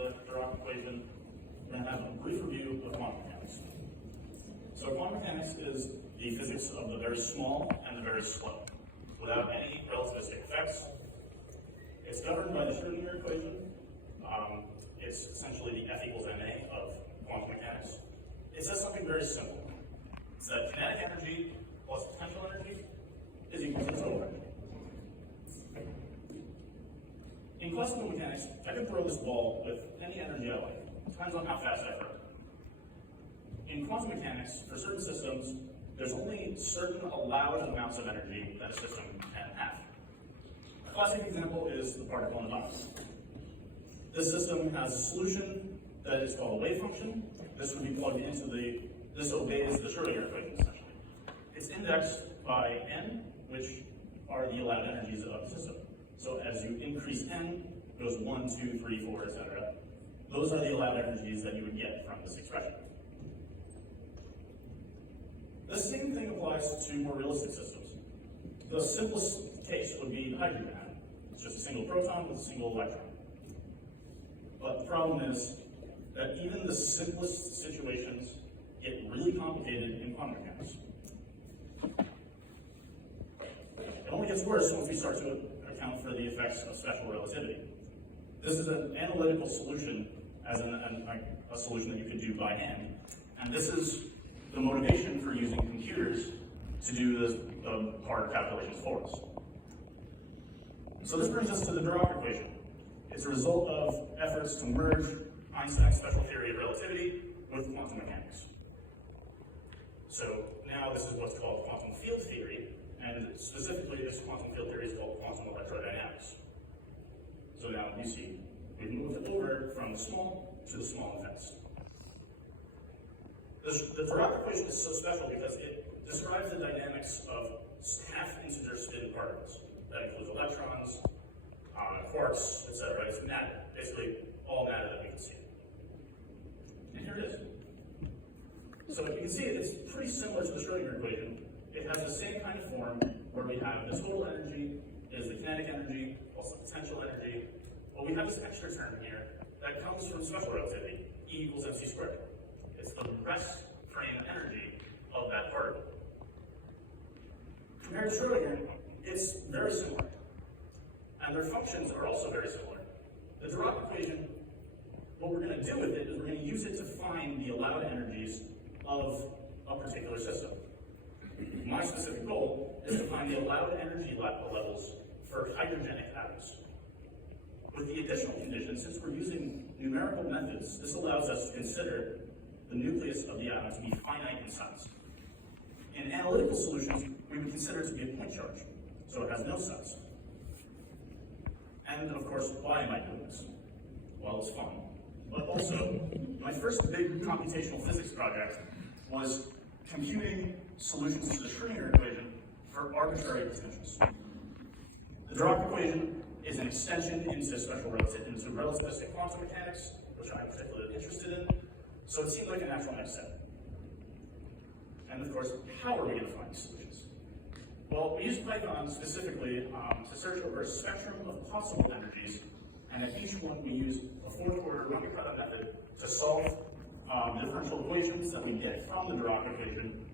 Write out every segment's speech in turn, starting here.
the Dirac equation, we're going to have a brief review of quantum mechanics. So quantum mechanics is the physics of the very small and the very slow, without any relativistic effects. It's governed by the Schrödinger equation. It's essentially the F equals ma of quantum mechanics. It says something very simple. It's that kinetic energy plus potential energy is equal to total energy. In classical mechanics, I can throw this ball with any energy I like. Depends on how fast I throw it. In quantum mechanics, for certain systems, there's only certain allowed amounts of energy that a system can have. A classic example is the particle in the box. This system has a solution that is called a wave function. This would be plugged into this obeys the Schrödinger equation, essentially. It's indexed by n, which are the allowed energies of the system. So as you increase n, it goes 1, 2, 3, 4, etc. Those are the allowed energies that you would get from this expression. The same thing applies to more realistic systems. The simplest case would be the hydrogen atom. It's just a single proton with a single electron. But the problem is that even the simplest situations get really complicated in quantum mechanics. It only gets worse once we start to account for the effects of special relativity. This is an analytical solution, as a solution that you can do by hand. And this is the motivation for using computers to do the hard calculations for us. So this brings us to the Dirac equation. It's a result of efforts to merge Einstein's special theory of relativity with quantum mechanics. So now this is what's called quantum field theory, and specifically this quantum field theory is called quantum electrodynamics. So now you see, we've moved over from the small to the small and fast. The Dirac equation is so special because it describes the dynamics of half-integer spin particles. That includes electrons, quarks, etc. It's matter, basically all matter that we can see. And here it is. So you can see it's pretty similar to the Schrödinger equation. It has the same kind of form where we have the total energy is the kinetic energy plus the potential energy. But we have this extra term here that comes from special relativity, E equals mc squared. It's the rest frame energy of that particle. Compared to Schrödinger, it's very similar. And their functions are also very similar. The Dirac equation, what we're going to do with it is we're going to use it to find the allowed energies of a particular system. My specific goal is to find the allowed energy levels for hydrogenic atoms. With the additional condition, since we're using numerical methods, this allows us to consider the nucleus of the atom to be finite in size. In analytical solutions, we would consider it to be a point charge, so it has no size. And of course, why am I doing this? Well, it's fun. But also, my first big computational physics project was computing solutions to the Schrödinger equation for arbitrary potentials. The Dirac equation is an extension into relativistic quantum mechanics, which I'm particularly interested in, so it seemed like a natural next step. And of course, how are we going to find solutions? Well, we use Python specifically to search over a spectrum of possible energies, and at each one we use a fourth-order Runge-Kutta method to solve differential equations that we get from the Dirac equation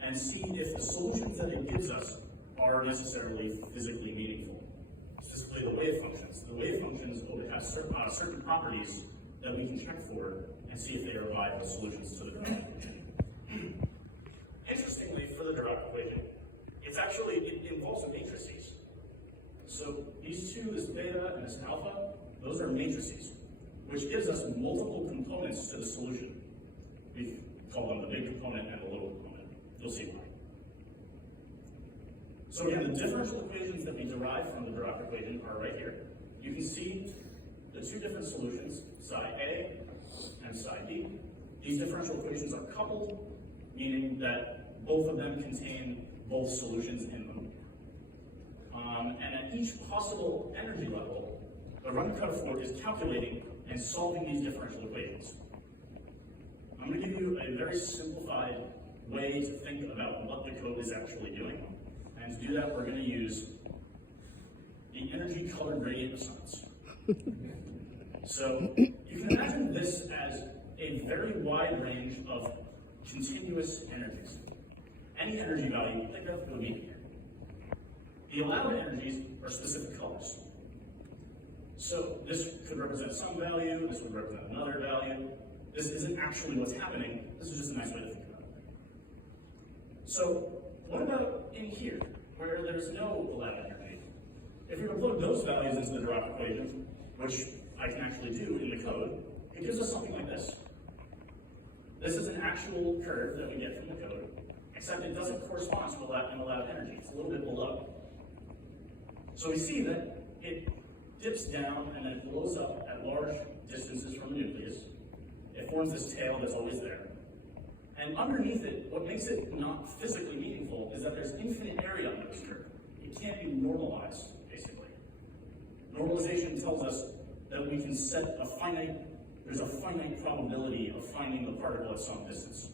and see if the solutions that it gives us are necessarily physically meaningful. Specifically the wave functions. The wave functions will have certain properties that we can check for and see if they are viable solutions to the Dirac equation. Interestingly, for the Dirac equation, it involves matrices. So these two, this beta and this alpha, those are matrices, which gives us multiple components to the solution. We call them the big component and the little component. You'll see why. So again, the differential equations that we derive from the Dirac equation are right here. You can see the two different solutions, psi A and psi B. These differential equations are coupled, meaning that both of them contain both solutions in them. And at each possible energy level, the Runge-Kutta fork is calculating and solving these differential equations. I'm going to give you a very simplified way to think about what the code is actually doing. And to do that, we're going to use the energy color gradient of science. So you You can imagine this as a very wide range of continuous energies. Any energy value you think of will be here. The allowed energies are specific colors. So this could represent some value, this would represent another value. This isn't actually what's happening, this is just a nice way to think about it. So what about in here, where there's no allowed energy? If we were to plug those values into the Dirac equation, which I can actually do in the code, it gives us something like this. This is an actual curve that we get from the code, except it doesn't correspond to an allowed energy. It's a little bit below. So we see that it dips down and then it blows up at large distances from the nucleus. It forms this tail that's always there. And underneath it, what makes it not physically meaningful is that there's infinite area under this curve. It can't be normalized, basically. Normalization tells us that we can set there's a finite probability of finding the particle at some distance.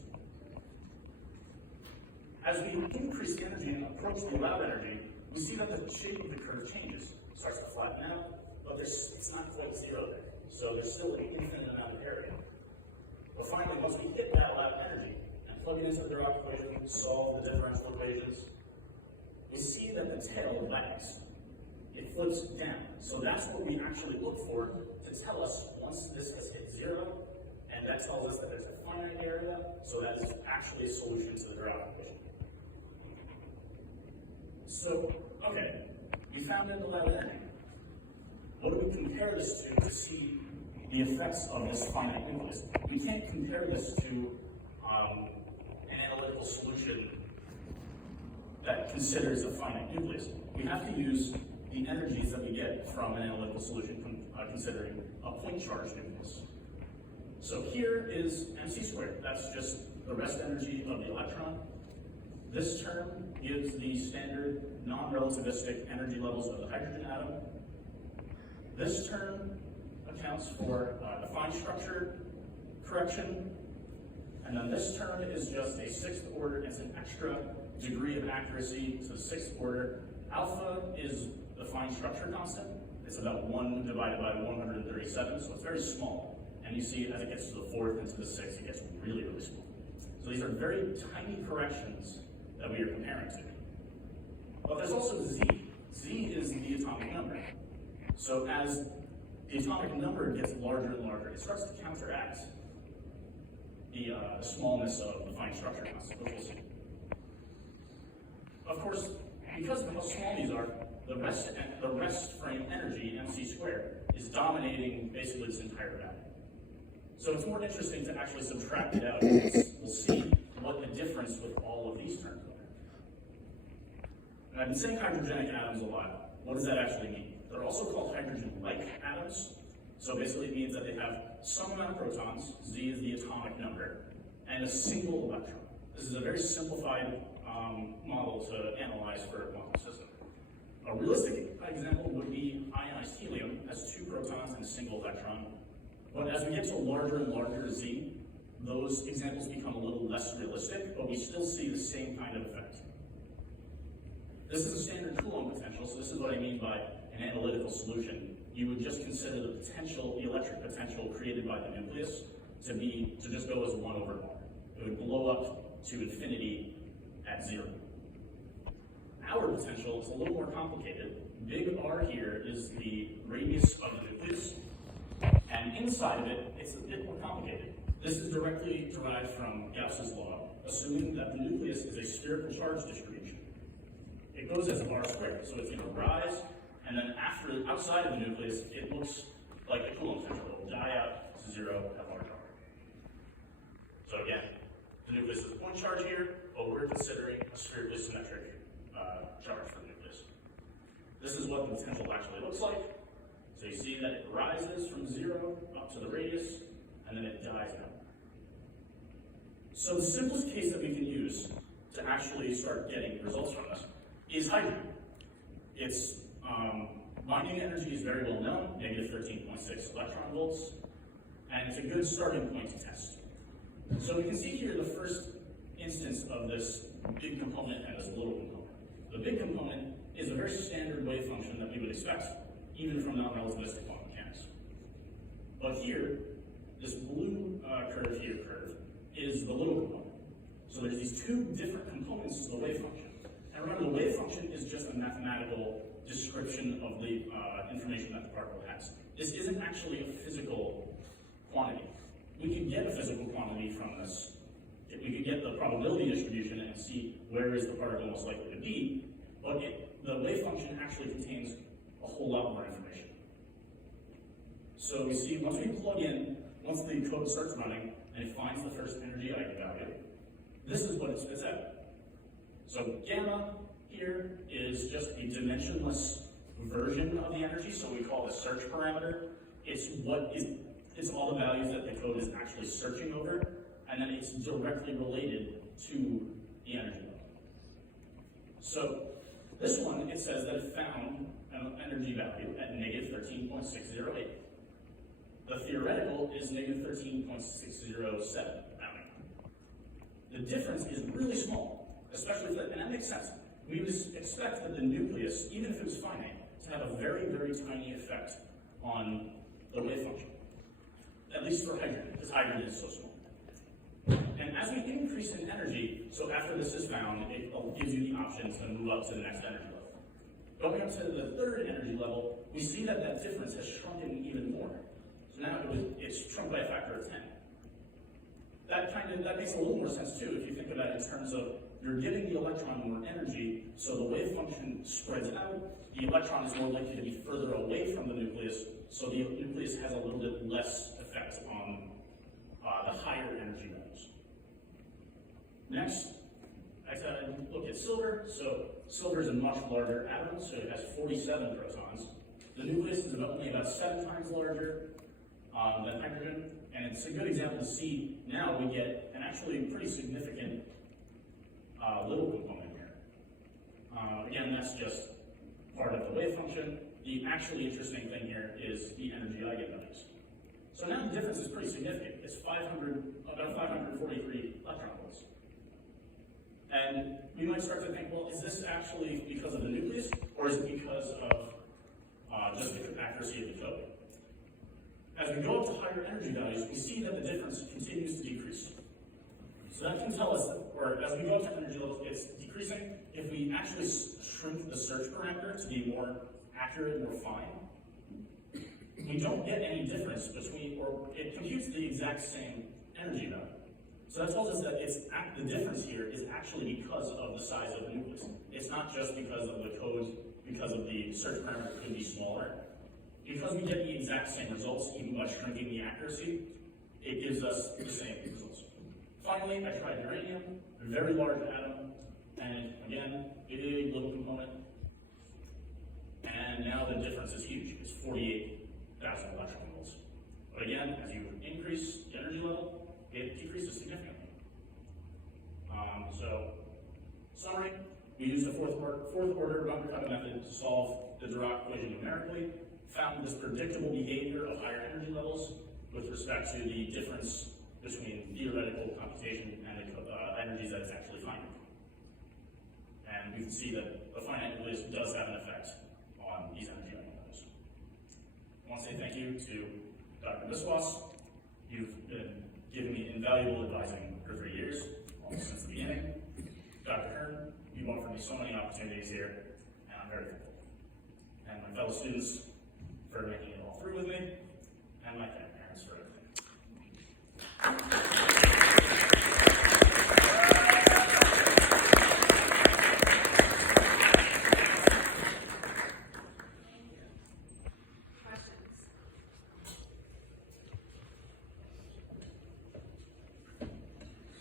As we increase the energy and approach the allowed energy, we see that the shape of the curve changes. It starts to flatten out, but it's not quite zero there. So there's still an infinite amount of area. But finally, once we hit that allowed energy and plug it into the Dirac equation, solve the differential equations, we see that the tail lags. It flips down. So that's what we actually look for to tell us once this has hit zero, and that tells us that there's a finite area, so that is actually a solution to the Dirac equation. So, okay, we found an allowed energy. What do we compare this to see the effects of this finite nucleus? We can't compare this to an analytical solution that considers a finite nucleus. We have to use the energies that we get from an analytical solution considering a point charge nucleus. So here is mc squared. That's just the rest energy of the electron. This term gives the standard non-relativistic energy levels of the hydrogen atom. This term accounts for the fine structure correction. And then this term is just a sixth order. It's an extra degree of accuracy to the sixth order. Alpha is the fine structure constant. It's about 1 divided by 137, so it's very small. And you see as it gets to the fourth and to the sixth, it gets really, really small. So these are very tiny corrections that we are comparing to. But there's also Z. Z is the atomic number. So as the atomic number gets larger and larger, it starts to counteract the smallness of the fine structure constant, which we'll see. Of course, because of how small these are, the rest frame energy, mc squared, is dominating basically this entire value. So it's more interesting to actually subtract it out. We'll see what the difference with all of these terms are. And I've been saying hydrogenic atoms a lot. What does that actually mean? They're also called hydrogen-like atoms. So basically it means that they have some amount of protons, Z is the atomic number, and a single electron. This is a very simplified model to analyze for a quantum system. A realistic example would be ionized helium, has 2 protons and a single electron. But as we get to larger and larger Z, those examples become a little less realistic, but we still see the same kind of effect. This is a standard Coulomb potential, so this is what I mean by an analytical solution. You would just consider the potential, the electric potential created by the nucleus to just go as 1 over R. It would blow up to infinity at 0. Our potential is a little more complicated. Big R here is the radius of the nucleus, and inside of it, it's a bit more complicated. This is directly derived from Gauss's law, assuming that the nucleus is a spherical charge distribution. It goes as R squared, so it's going to rise, and then outside of the nucleus, it looks like the Coulomb potential. It will die out to 0 at large R. So again, the nucleus is a point charge here, but we're considering a spherically symmetric charge for the nucleus. This is what the potential actually looks like. So you see that it rises from 0 up to the radius, and then it dies out. So the simplest case that we can use to actually start getting results from this is hydrogen. Its binding energy is very well known, negative 13.6 electron volts, and it's a good starting point to test. So we can see here the first instance of this big component and this little component. The big component is a very standard wave function that we would expect, even from non-relativistic quantum mechanics. But here, this blue curve here, is the little component. So there's these two different components to the wave function. And remember, the wave function is just a mathematical description of the information that the particle has. This isn't actually a physical quantity. We can get a physical quantity from this. We could get the probability distribution and see where is the particle most likely to be, but the wave function actually contains a whole lot more information. So we see once we plug in, once the code starts running and it finds the first energy eigenvalue, this is what it spits out. So gamma here is just a dimensionless version of the energy, so we call it a search parameter. It's all the values that the code is actually searching over, and then it's directly related to the energy level. So this one, it says that it found an energy value at negative 13.608. The theoretical is negative 13.607. The difference is really small, especially and that makes sense. We would expect that the nucleus, even if it was finite, to have a very, very tiny effect on the wave function. At least for hydrogen, because hydrogen is so small. And as we increase in energy, so after this is found, it gives you the option to move up to the next energy level. Going up to the third energy level, we see that that difference has shrunken even more. So now it's shrunk by a factor of 10. That makes a little more sense too, if you think about it in terms of you're giving the electron more energy, so the wave function spreads out. The electron is more likely to be further away from the nucleus, so the nucleus has a little bit less effect on the higher energy values. Next, I look at silver. So silver is a much larger atom, so it has 47 protons. The nucleus is only about 7 times larger than hydrogen, and it's a good example to see now we get an actually pretty significant little component here. Again, that's just part of the wave function. The actually interesting thing here is the energy eigenvalues. So now the difference is pretty significant. It's about 543 electron volts. And we might start to think, well, is this actually because of the nucleus, or is it because of just the accuracy of the code? As we go up to higher energy values, we see that the difference continues to decrease. So that can tell us that, or as we go up to energy levels, it's decreasing. If we actually shrink the search parameter to be more accurate, more fine, we don't get any difference between, or it computes the exact same energy value. So that tells us that the difference here is actually because of the size of the nucleus. It's not just because of the code, because of the search parameter could be smaller. Because we get the exact same results, even by shrinking the accuracy, it gives us the same results. Finally, I tried uranium, a very large atom, and again, big little component. And now the difference is huge. It's 48,000 electron volts. But again, as you increase the energy level, it decreases significantly. So, summary, we used the fourth order bunker-cut method to solve the Dirac equation numerically, found this predictable behavior of higher energy levels with respect to the difference between theoretical computation and the energies that it's actually finding. And we can see that the finite nucleus does have an effect on these energy eigenvalues. I want to say thank you to Dr. Biswas. You've been giving me invaluable advising for 3 years, almost since the beginning. Dr. Hearn, you've offered me so many opportunities here, and I'm very thankful. And my fellow students for making it all through with me, and my parents for everything.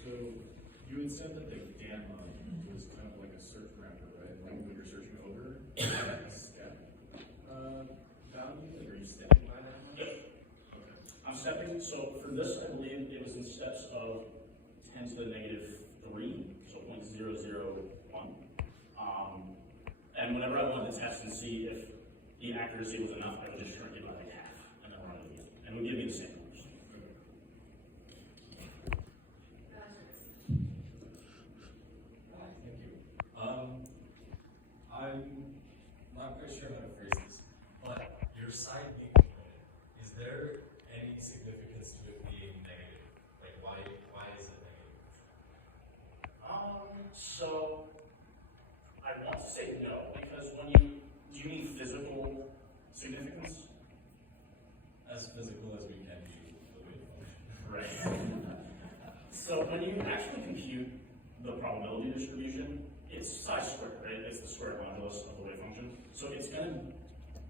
So you had said that the gamma was kind of like a search parameter, right? Like when you're searching over a step value, like are you stepping by that much? Yep. Okay. I'm stepping, so for this, I believe it was in steps of 10 to the negative 3, so 0.001. And whenever I wanted to test and see if the accuracy was enough, I would just shrink it by like half, and then run it again. And it would give me the same numbers. Thank you. I'm not quite sure how to phrase this, but your side beam component, is there any significance to it being when you actually compute the probability distribution, it's psi squared, right? It's the square modulus of the wave function. So it's gonna,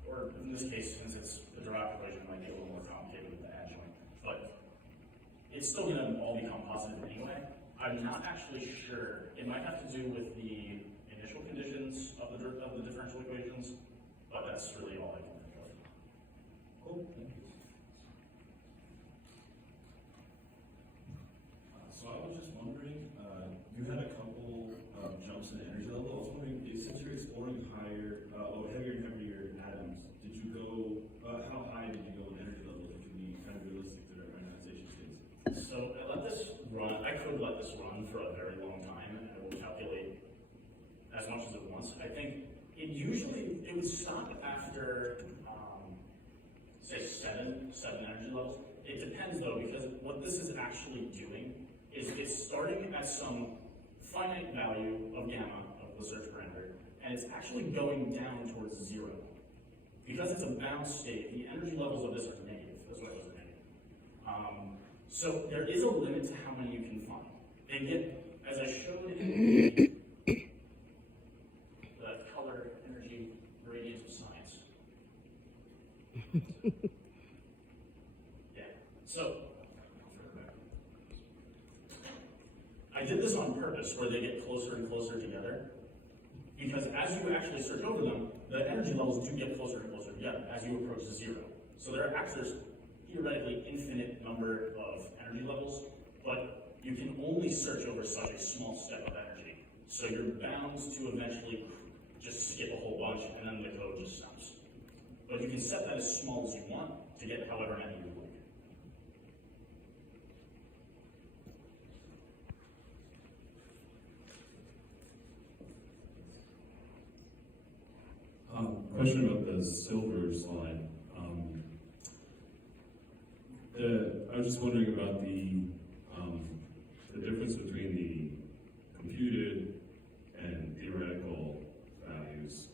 or in this case, since it's the Dirac equation, it might be a little more complicated with the adjoint, but it's still gonna all become positive anyway. I'm not actually sure. It might have to do with the initial conditions of the differential equations, but that's really all I can think of. Cool, thank you. So I was just wondering, you had a couple jumps in energy level. I was wondering, since you're exploring heavier and heavier atoms, did you go, how high did you go in energy level that can be kind of realistic to their ionization states? So I let this run. I could let this run for a very long time, and it would calculate as much as it wants. I think it would stop after, say, seven energy levels. It depends though, because what this is actually doing is it's starting at some finite value of gamma of the search parameter, and it's actually going down towards zero. Because it's a bound state, the energy levels of this are negative. That's why it was negative. So there is a limit to how many you can find. They get, as I showed in the color energy gradients of science. Yeah. So I did this on purpose, where they get closer and closer together, because as you actually search over them, the energy levels do get closer and closer together as you approach zero. So there's theoretically infinite number of energy levels, but you can only search over such a small step of energy. So you're bound to eventually just skip a whole bunch, and then the code just stops. But you can set that as small as you want to get however many you like. Question about the silver slide. I was just wondering about the difference between the computed and theoretical values.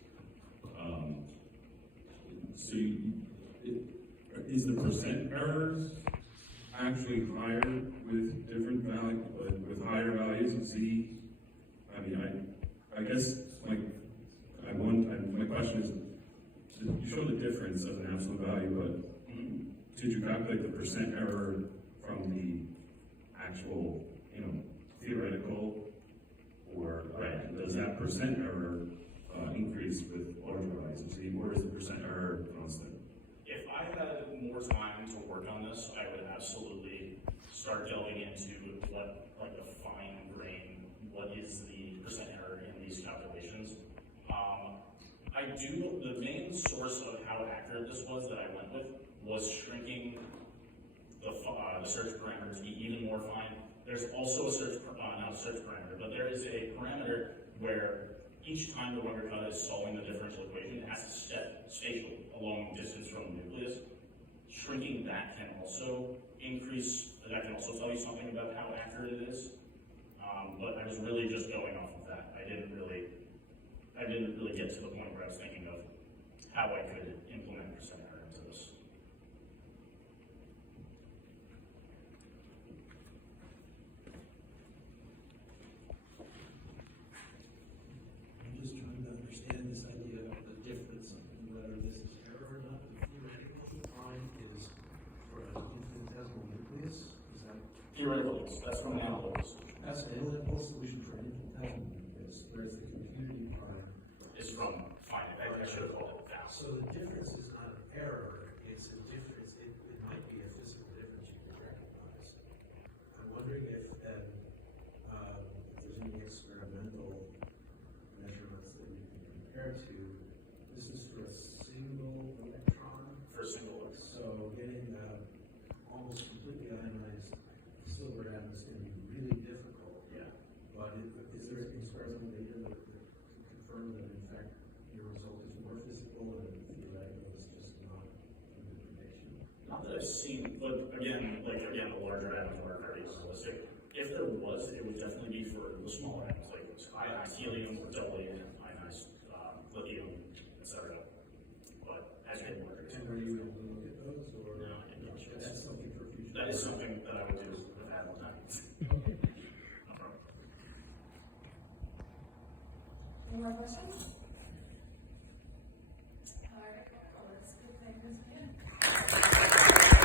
Is the percent errors actually higher with different values, with higher values of Z? I mean, I guess my question is, you show the difference as an absolute value, but did you calculate the percent error from the actual, theoretical, or does that percent error increase with larger values of Z, or is the percent error constant? If I had more time to work on this, I would absolutely start delving into what the fine grain, what is the percent error in these calculations. The main source of how accurate this was that I went with was shrinking the search parameter to be even more fine. There's also not a search parameter, but there is a parameter where each time the rubber cut is solving the differential equation, it has to step spatially along distance from the nucleus. Shrinking that can also tell you something about how accurate it is. But I was really just going off of that. I didn't really get to the point where I was thinking of how I could implement percent error into this. I'm just trying to understand this idea of the difference in whether this is error or not. The theoretical line is for an infinitesimal nucleus. Is that Theoretical, that's from the analytical solution. that's an analytical solution for an infinitesimal nucleus, whereas the computed prime. It's from finite. I should have called it down. So the difference is not an error; it's a difference. It might be a physical difference you can recognize. I'm wondering if then if there's any experimental measurements that we can compare to. This is for a single electron. For a single look. So getting almost completely ionized silver atom is going to be really difficult. Yeah. But is there experimental data that can confirm that in fact your result is more physical and theoretical is just not a good prediction? Not that I've seen, but again, the larger atoms are very realistic. If there was, it would definitely be for the smaller atoms, like ionized helium or double ionized lithium, etc. But as you get larger, And are you able to look at those, or no, I'm not sure. that's something for future? That is something that I would do if I had more time. Okay. more questions?